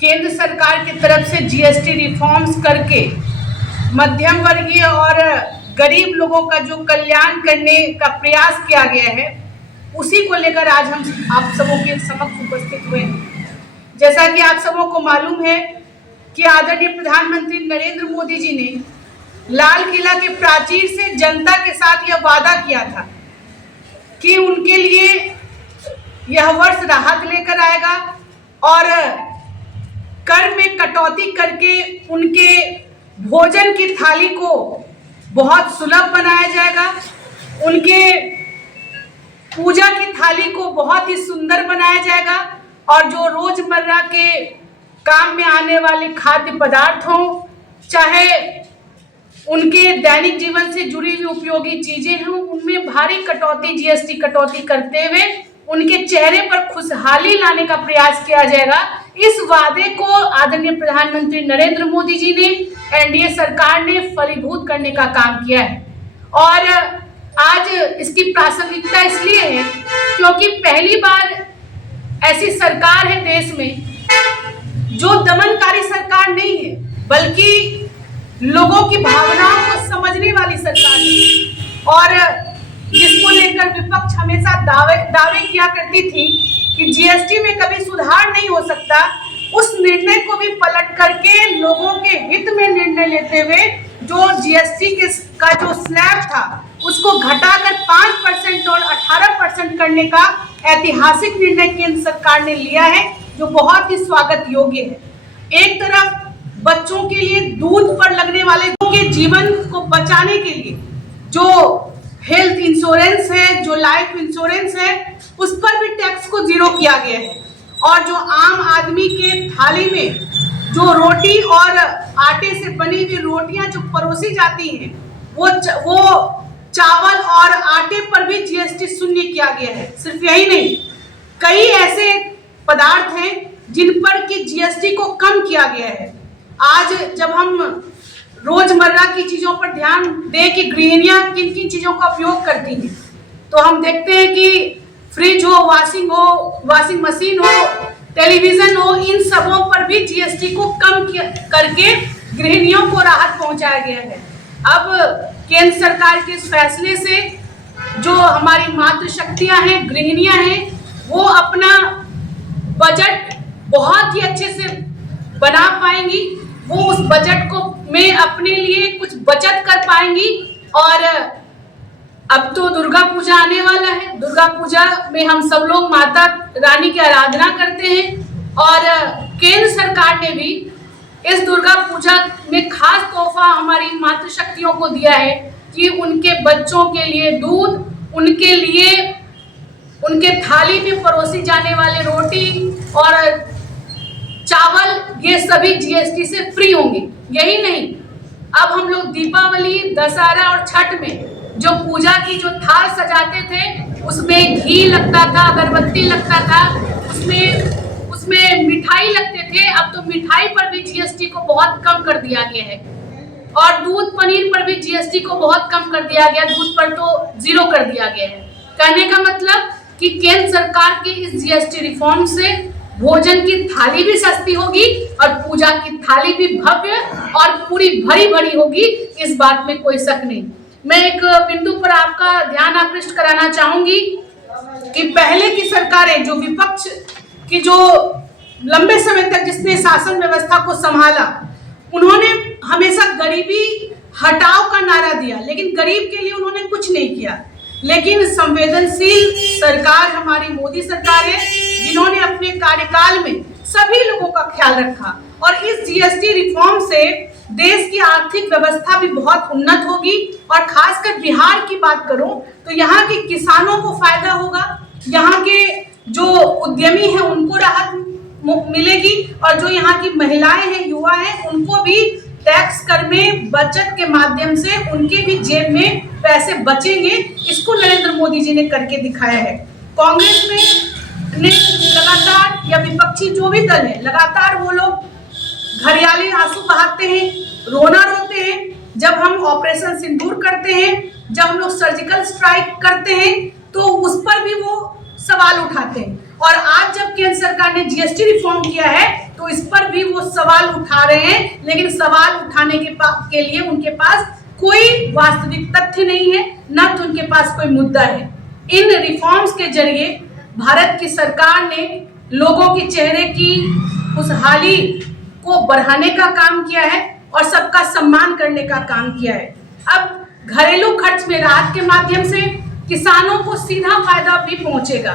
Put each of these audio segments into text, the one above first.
केंद्र सरकार की तरफ से जीएसटी रिफॉर्म्स करके मध्यम वर्गीय और गरीब लोगों का जो कल्याण करने का प्रयास किया गया है, उसी को लेकर आज हम आप सबों के समक्ष उपस्थित हुए हैं। जैसा कि आप सबों को मालूम है कि आदरणीय प्रधानमंत्री नरेंद्र मोदी जी ने लाल किला के प्राचीर से जनता के साथ यह वादा किया था कि उनके लिए यह वर्ष राहत लेकर आएगा और कर में कटौती करके उनके भोजन की थाली को बहुत सुलभ बनाया जाएगा, उनके पूजा की थाली को बहुत ही सुंदर बनाया जाएगा और जो रोजमर्रा के काम में आने वाले खाद्य पदार्थ हों, चाहे उनके दैनिक जीवन से जुड़ी हुई उपयोगी चीजें हों, उनमें भारी कटौती जीएसटी कटौती करते हुए उनके चेहरे पर खुशहाली लाने का प्रयास किया जाएगा। इस वादे को आदरणीय प्रधानमंत्री नरेंद्र मोदी जी ने, एनडीए सरकार ने फलीभूत करने का काम किया है। और आज इसकी प्रासंगिकता इसलिए है क्योंकि पहली बार ऐसी सरकार है देश में जो दमनकारी सरकार नहीं है, बल्कि लोगों की भावनाओं को समझने वाली सरकार है। और जिसको लेकर विपक्ष हमेशा दावे किया करती थी कि जीएसटी में कभी सुधार नहीं हो सकता, उस निर्णय को भी पलट करके लोगों के हित में निर्णय लेते हुए जो जीएसटी का जो स्लैब था उसको घटाकर 5% और 18% करने का ऐतिहासिक निर्णय केंद्र सरकार ने लिया है, जो बहुत ही स्वागत योग्य है। एक तरफ बच्चों के लिए दूध पर लगने वाले के जीवन को बचाने के लिए जो हेल्थ इंश्योरेंस है, जो लाइफ इंश्योरेंस है, उस पर भी टैक्स को जीरो किया गया है। और जो आम आदमी के थाली में जो रोटी और आटे से बनी हुई रोटियां जो परोसी जाती हैं, वो चावल और आटे पर भी जीएसटी शून्य किया गया है। सिर्फ यही नहीं, कई ऐसे पदार्थ हैं जिन पर कि जीएसटी को कम किया गया है। आज जब हम रोजमर्रा की चीजों पर ध्यान दें कि गृहिणियां किन किन चीजों का उपयोग करती हैं, तो हम देखते हैं कि फ्रिज हो, वॉशिंग मशीन हो, टेलीविजन हो, इन सबों पर भी जीएसटी को कम करके गृहिणियों को राहत पहुंचाया गया है। अब केंद्र सरकार के इस फैसले से जो हमारी मातृशक्तियां हैं, गृहिणियां हैं, वो अपना बजट बहुत ही अच्छे से बना पाएंगी, वो उस बजट को में अपने लिए कुछ बचत कर पाएंगी। और अब तो दुर्गा पूजा आने वाला है, दुर्गा पूजा में हम सब लोग माता रानी की आराधना करते हैं और केंद्र सरकार ने भी इस दुर्गा पूजा में खास तोहफा हमारी मातृशक्तियों को दिया है कि उनके बच्चों के लिए दूध, उनके लिए उनके थाली में परोसी जाने वाले रोटी और चावल, ये सभी जीएसटी से फ्री होंगे। यही नहीं, अब हम लोग दीपावली, दशहरा और छठ में जो पूजा की जो थाल सजाते थे, उसमें घी लगता था, अगरबत्ती लगता था, उसमें मिठाई लगते थे। अब तो मिठाई पर भी जीएसटी को बहुत कम कर दिया गया है और दूध पनीर पर भी जीएसटी को बहुत कम कर दिया गया, दूध पर तो जीरो कर दिया गया है। कहने का मतलब कि केंद्र सरकार की इस जीएसटी रिफॉर्म से भोजन की थाली भी सस्ती होगी और पूजा की थाली भी भव्य और पूरी भरी भरी होगी, इस बात में कोई शक नहीं। मैं एक बिंदु पर आपका ध्यान आकृष्ट कराना चाहूंगी कि पहले की सरकारें, जो विपक्ष की जो लंबे समय तक जिसने शासन व्यवस्था को संभाला, उन्होंने हमेशा गरीबी हटाओ का नारा दिया, लेकिन गरीब के लिए उन्होंने कुछ नहीं किया। लेकिन संवेदनशील सरकार हमारी मोदी सरकार है, जिन्होंने अपने कार्यकाल में सभी लोगों का ख्याल रखा और इस जीएसटी रिफॉर्म से देश की आर्थिक व्यवस्था भी बहुत उन्नत होगी। और खासकर बिहार की बात करूं तो यहाँ के किसानों को फायदा होगा, यहाँ के जो उद्यमी हैं उनको राहत मिलेगी और जो यहाँ की महिलाएं हैं, युवा हैं, उनको भी टैक्स कर में बचत के माध्यम से उनके भी जेब में पैसे बचेंगे। इसको नरेंद्र मोदी जी ने करके दिखाया है। कांग्रेस में ने लगातार, या विपक्षी जो भी दल है, लगातार वो लोग घड़ियाली आंसू बहाते हैं, रोना रोते हैं जब हम ऑपरेशन सिंदूर करते हैं, जब हम लोग सर्जिकल स्ट्राइक करते हैं, तो उस पर भी वो सवाल उठाते हैं। और आज जब केंद्र सरकार ने जीएसटी रिफॉर्म किया है तो इस पर भी वो सवाल उठा रहे हैं, लेकिन सवाल उठाने के लिए उनके पास कोई वास्तविक तथ्य नहीं है, न तो उनके पास कोई मुद्दा है। इन रिफॉर्म्स के जरिए भारत की सरकार ने लोगों के चेहरे की खुशहाली को बढ़ाने का काम किया है और सबका सम्मान करने का काम किया है। अब घरेलू खर्च में राहत के माध्यम से किसानों को सीधा फायदा भी पहुंचेगा।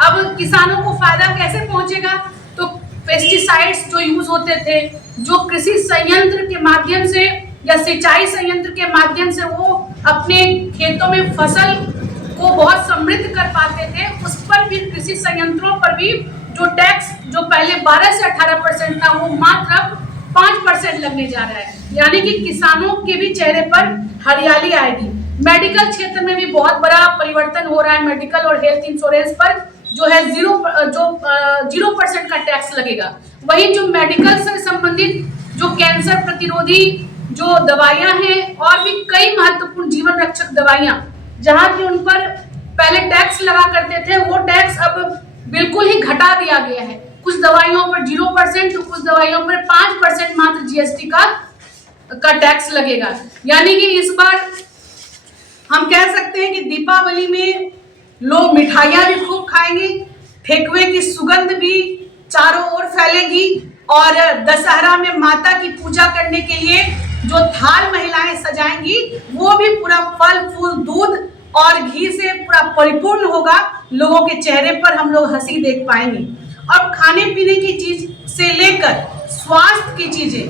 अब किसानों को फायदा कैसे पहुंचेगा? तो पेस्टिसाइड्स जो यूज होते थे, जो कृषि संयंत्र के माध्यम से या सिंचाई संयंत्र के माध्यम से वो अपने खेतों में फसल को बहुत समृद्ध कर पाते थे, उस पर भी कृषि संयंत्रों पर भी जो टैक्स जो पहले 12 से 18% था वो मात्र 5% लगने जा रहा है। यानी कि किसानों के भी चेहरे पर हरियाली आएगी। मेडिकल क्षेत्र में भी बहुत बड़ा परिवर्तन हो रहा है। मेडिकल और हेल्थ इंश्योरेंस पर जो है 0% का टैक्स लगेगा। वहीं जो मेडिकल से संबंधित जो कैंसर प्रतिरोधी जो दवाइयां हैं और भी कई महत्वपूर्ण जीवन रक्षक दवाइयां, जहां की उन पर पहले टैक्स लगा करते थे, वो टैक्स अब बिल्कुल ही घटा दिया गया है। कुछ दवाइयों पर 0% तो कुछ दवाइयों पर 5% मात्र जीएसटी का टैक्स लगेगा। यानी कि इस बार हम कह सकते हैं कि दीपावली में लोग मिठाइयां भी खूब खाएंगे, ठेकुए की सुगंध भी चारों ओर फैलेगी और दशहरा में माता की पूजा करने के लिए जो थाल महिलाएं सजाएंगी वो भी पूरा फल फूल दूध और घी से पूरा परिपूर्ण होगा। लोगों के चेहरे पर हम लोग हंसी देख पाएंगे। अब खाने पीने की चीज से लेकर स्वास्थ्य की चीजें,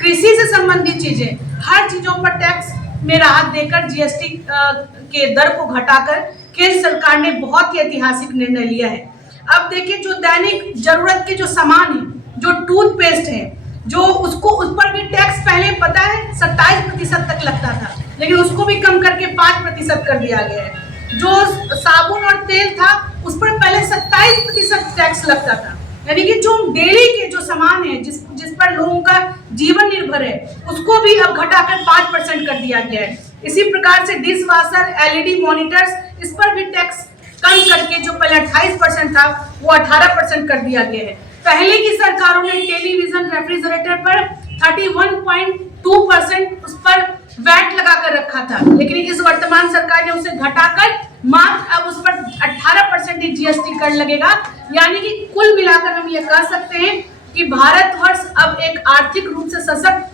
कृषि से संबंधित चीजें, हर चीजों पर टैक्स में राहत देकर जीएसटी के दर को घटाकर केंद्र सरकार ने बहुत ही ऐतिहासिक निर्णय लिया है। अब देखिए, जो दैनिक जरूरत के जो सामान है, जो टूथपेस्ट है, जो उसको उस पर भी टैक्स पहले पता है 27% तक लगता था, लेकिन उसको भी कम करके 5% कर दिया गया है। जो साबुन और तेल था उस पर पहले 27% टैक्स लगता था। यानी कि जो डेली के जो सामान है, जिस पर लोगों का जीवन निर्भर है, उसको भी अब घटाकर 5% कर दिया गया है। इसी प्रकार से डिश वाशर, एलईडी मॉनिटर्स, इस पर भी टैक्स कम करके जो पहले 28% था वो 18% कर दिया गया है। पहले की सरकारों ने टेलीविजन, रेफ्रिजरेटर पर 31.2% उस पर वैट लगा कर रखा था, लेकिन इस वर्तमान सरकार ने उसे घटाकर मात्र अब उस पर 18% जीएसटी कर लगेगा। यानी कि कुल मिलाकर हम ये कह सकते हैं कि भारतवर्ष अब एक आर्थिक रूप से सशक्त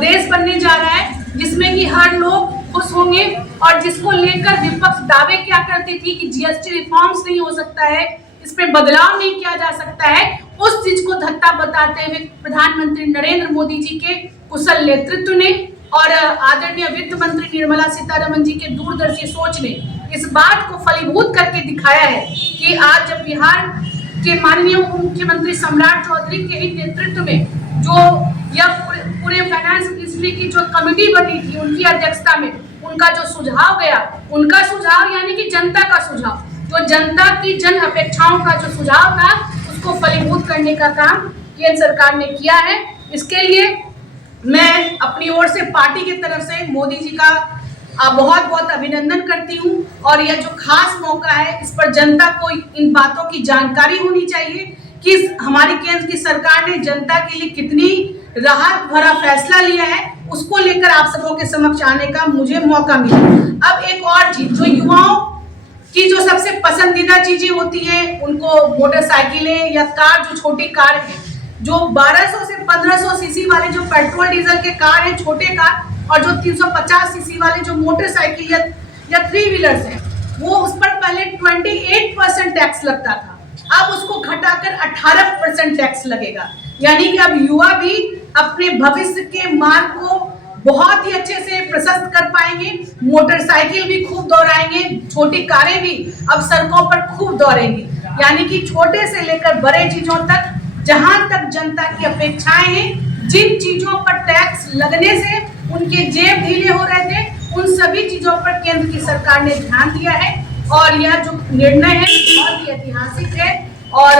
देश बनने जा रहा है, जिसमें कि हर लोग खुश होंगे। और जिसको लेकर विपक्ष दावे क्या करती थी कि जीएसटी रिफॉर्म्स नहीं हो सकता है, इस पे बदलाव नहीं किया जा सकता है, उस चीज को धत्ता बताते हुए प्रधानमंत्री नरेंद्र मोदी जी के कुशल नेतृत्व ने और आदरणीय वित्त मंत्री निर्मला सीतारमण जी के दूरदर्शी सोच ने इस बात को फलीभूत करके दिखाया है कि आज जब बिहार के माननीय उप मुख्यमंत्री सम्राट चौधरी के ही नेतृत्व में जो यह पूरे फाइनेंस मिनिस्ट्री की जो कमेटी बनी थी, उनकी अध्यक्षता में उनका जो सुझाव गया, उनका सुझाव यानी कि जनता का सुझाव, जो जनता की जन अपेक्षाओं का जो सुझाव था, उसको फलीभूत करने का काम केंद्र सरकार ने किया है। इसके लिए मैं अपनी ओर से पार्टी की तरफ से मोदी जी का बहुत बहुत अभिनंदन करती हूँ। और यह जो खास मौका है, इस पर जनता को इन बातों की जानकारी होनी चाहिए कि हमारी केंद्र की सरकार ने जनता के लिए कितनी राहत भरा फैसला लिया है, उसको लेकर आप सबों के समक्ष आने का मुझे मौका मिला। अब एक और चीज, जो युवाओं की जो सबसे पसंदीदा चीजें होती हैं, उनको मोटरसाइकिलें या कार, जो छोटी कार है, जो 1200 से 1500 सीसी वाले जो पेट्रोल डीजल के कार हैं, छोटे कार, और जो 350 सीसी वाले जो मोटरसाइकिल या 3 व्हीलर्स हैं, वो उस पर पहले 28% टैक्स लगता था, अब उसको घटाकर 18% टैक्स लगेगा। यानी कि अब युवा भी अपने भविष्य के मार्ग को बहुत ही अच्छे से प्रशस्त कर पाएंगे, मोटरसाइकिल भी खूब दौड़ाएंगे, छोटी कारें भी अब सड़कों पर खूब दौड़ेंगी। यानी कि छोटे से लेकर बड़े चीजों तक, जहां तक जनता की अपेक्षाएं हैं, जिन चीजों पर टैक्स लगने से उनके जेब ढीले हो रहे थे, उन सभी चीजों पर केंद्र की सरकार ने ध्यान दिया है। और यह जो निर्णय है बहुत ही ऐतिहासिक है और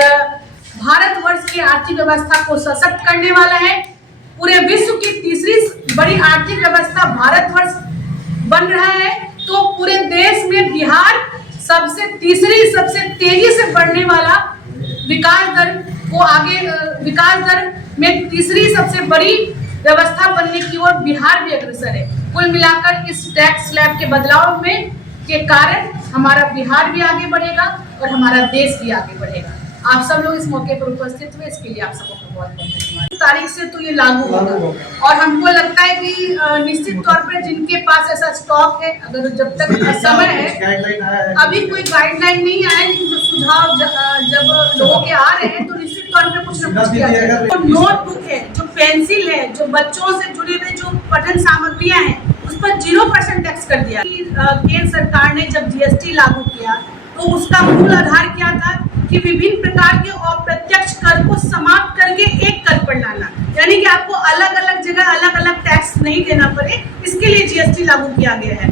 भारतवर्ष की आर्थिक व्यवस्था को सशक्त करने वाला है। पूरे विश्व की तीसरी बड़ी आर्थिक व्यवस्था भारतवर्ष बन रहा है, तो पूरे देश में बिहार सबसे तेजी से बढ़ने वाला विकास दर वो आगे विकास दर में तीसरी सबसे बड़ी व्यवस्था बनने की ओर बिहार भी अग्रसर है। कुल मिलाकर इस टैक्स स्लैब के बदलाव में के कारण हमारा बिहार भी आगे बढ़ेगा और हमारा देश भी आगे बढ़ेगा। आप सब लोग इस मौके पर उपस्थित हुए, इसके लिए आप सबको बहुत बहुत धन्यवाद। तारीख से तो ये लागू होगा और हमको लगता है कि निश्चित तौर पर जिनके पास ऐसा स्टॉक है, अगर जब तक समय है, अभी कोई गाइडलाइन नहीं आया, लेकिन जो सुझाव जब लोगों के आ रहे हैं तो निश्चित तौर पर कुछ न कुछ किया जाएगा। जो नोटबुक है, जो पेंसिल है, जो बच्चों से जुड़े हुए जो पठन सामग्रियां हैं, उस पर 0% टैक्स कर दिया। केंद्र सरकार ने जब जीएसटी लागू किया तो उसका मूल आधार क्या था कि विभिन्न प्रकार के अप्रत्यक्ष कर को समाप्त करके एक कर पर लाना, यानी कि आपको अलग अलग जगह अलग अलग टैक्स नहीं देना पड़े, इसके लिए जीएसटी लागू किया गया है।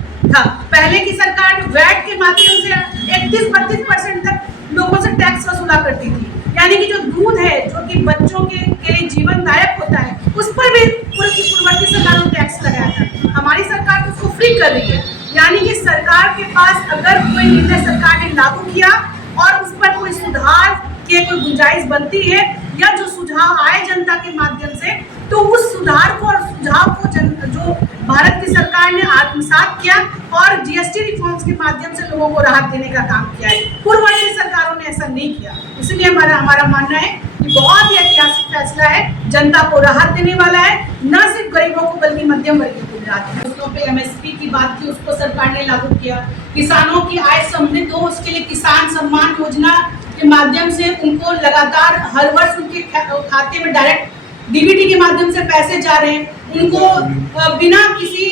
पहले की सरकार वैट के माध्यम से 31-32% तक लोगों से टैक्स वसूला करती थी, यानी कि जो दूध है जो कि बच्चों के लिए जीवनदायक होता है, उस पर भी पूर्ववर्ती सरकार ने टैक्स लगाया था। हमारी सरकार तो उसको फ्री कर रही है, यानी कि सरकार के पास अगर कोई निर्णय सरकार ने लागू किया और उस पर कोई सुधार की कोई गुंजाइश बनती है या जो सुझाव आए जनता के माध्यम से, तो उस सुधार को और सुझाव को जो भारत की सरकार ने आत्मसात किया और जीएसटी रिफॉर्म्स के माध्यम से लोगों को राहत देने का काम किया है। पूर्ववर्ती सरकारों ने ऐसा नहीं किया, इसलिए हमारा मानना है कि बहुत ही ऐतिहासिक फैसला है, जनता को राहत देने वाला है, न सिर्फ गरीबों को बल्कि मध्यम वर्ग को भी राहत। फसलों पे एमएसपी की बात की, उसको सरकार ने लागू किया। किसानों की आय समृद्ध हो, उसके लिए किसान सम्मान योजना के माध्यम से उनको लगातार हर वर्ष उनके खाते में डायरेक्ट डीबीटी के माध्यम से पैसे जा रहे हैं, उनको बिना किसी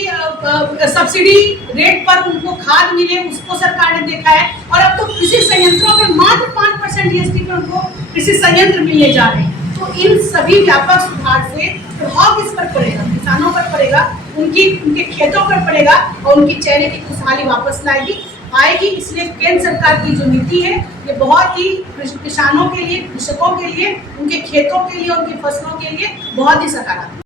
सब्सिडी रेट पर उनको खाद मिले, उसको सरकार ने देखा है। और अब तो कृषि संयंत्रों में मात्र 5% जीएसटी पर उनको कृषि संयंत्र मिलने जा रहे हैं। तो इन सभी व्यापक सुधार से प्रभाव किस पर पड़ेगा? किसानों पर पड़ेगा, उनके खेतों पर पड़ेगा और उनकी चेहरे की खुशहाली वापस आएगी। इसलिए केंद्र सरकार की जो नीति है ये बहुत ही किसानों के लिए, कृषकों के लिए, उनके खेतों के लिए, उनकी फसलों के लिए बहुत ही सकारात्मक।